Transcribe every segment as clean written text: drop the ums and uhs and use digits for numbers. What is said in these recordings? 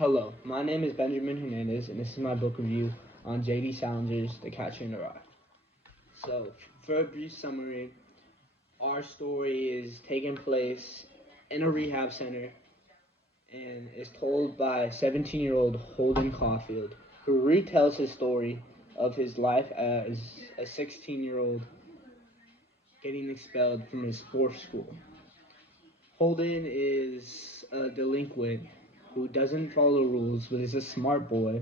Hello, my name is Benjamin Hernandez, and this is my book review on J.D. Salinger's The Catcher in the Rye. So, for a brief summary, our story is taking place in a rehab center and is told by 17-year-old Holden Caulfield, who retells his story of his life as a 16-year-old getting expelled from his fourth school. Holden is a delinquent who doesn't follow rules, but is a smart boy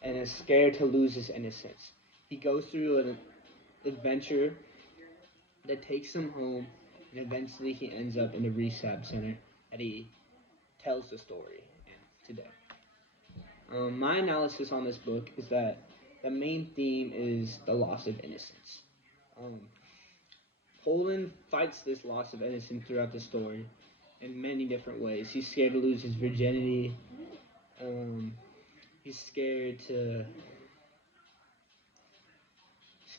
and is scared to lose his innocence. He goes through an adventure that takes him home, and eventually he ends up in a rehab center that he tells the story in today. My analysis on this book is that the main theme is the loss of innocence. Holden fights this loss of innocence throughout the story in many different ways. He's scared to lose his virginity. He's scared to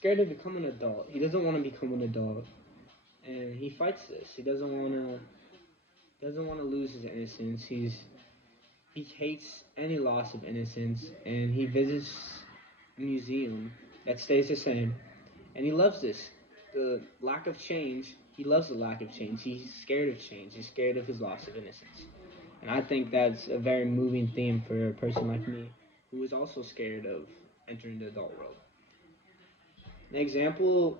become an adult. He doesn't want to become an adult, and he fights this. He doesn't want to lose his innocence. He hates any loss of innocence, and he visits a museum that stays the same, and he loves this. The lack of change. He loves the lack of change. He's scared of change. He's scared of his loss of innocence. And I think that's a very moving theme for a person like me who is also scared of entering the adult world. An example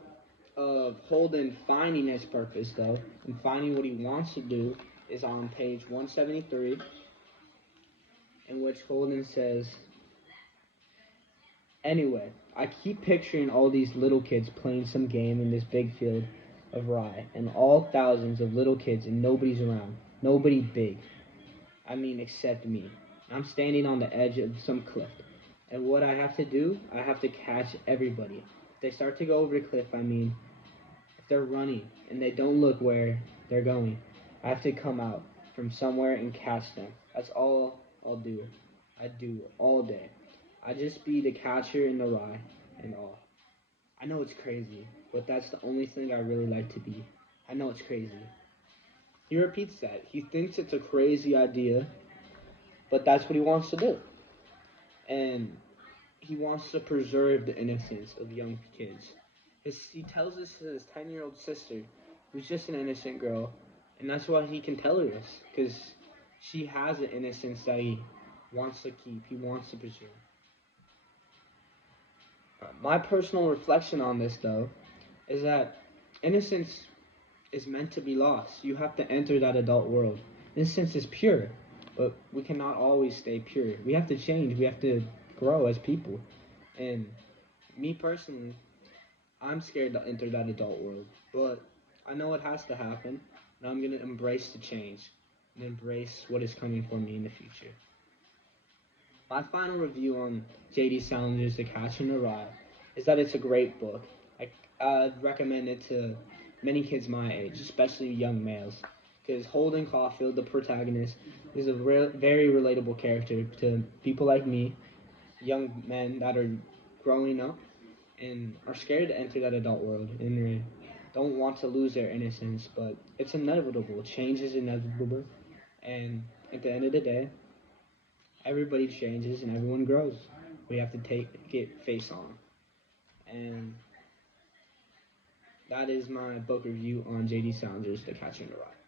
of Holden finding his purpose, though, and finding what he wants to do is on page 173, in which Holden says, "Anyway, I keep picturing all these little kids playing some game in this big field of rye, and all thousands of little kids and nobody's around. Nobody big. I mean, except me. I'm standing on the edge of some cliff. And what I have to do, I have to catch everybody. If they start to go over the cliff, if they're running and they don't look where they're going, I have to come out from somewhere and catch them. That's all I'll do. I do all day. I just be the catcher in the rye and all. I know it's crazy, but that's the only thing I really like to be. I know it's crazy." He repeats that. He thinks it's a crazy idea, but that's what he wants to do. And he wants to preserve the innocence of young kids. He tells this to his 10-year-old sister, who's just an innocent girl, and that's why he can tell her this, because she has an innocence that he wants to keep, he wants to preserve. My personal reflection on this, though, is that innocence is meant to be lost. You have to enter that adult world. Innocence is pure, but we cannot always stay pure. We have to change. We have to grow as people. And me personally, I'm scared to enter that adult world, but I know it has to happen, and I'm going to embrace the change and embrace what is coming for me in the future. My final review on J.D. Salinger's The Catcher in the Rye is that it's a great book. I'd recommend it to many kids my age, especially young males, because Holden Caulfield, the protagonist, is a very relatable character to people like me, young men that are growing up and are scared to enter that adult world and they don't want to lose their innocence, but it's inevitable. Change is inevitable, and at the end of the day, everybody changes and everyone grows. We have to get face on. And that is my book review on J.D. Salinger's The Catcher in the Rye.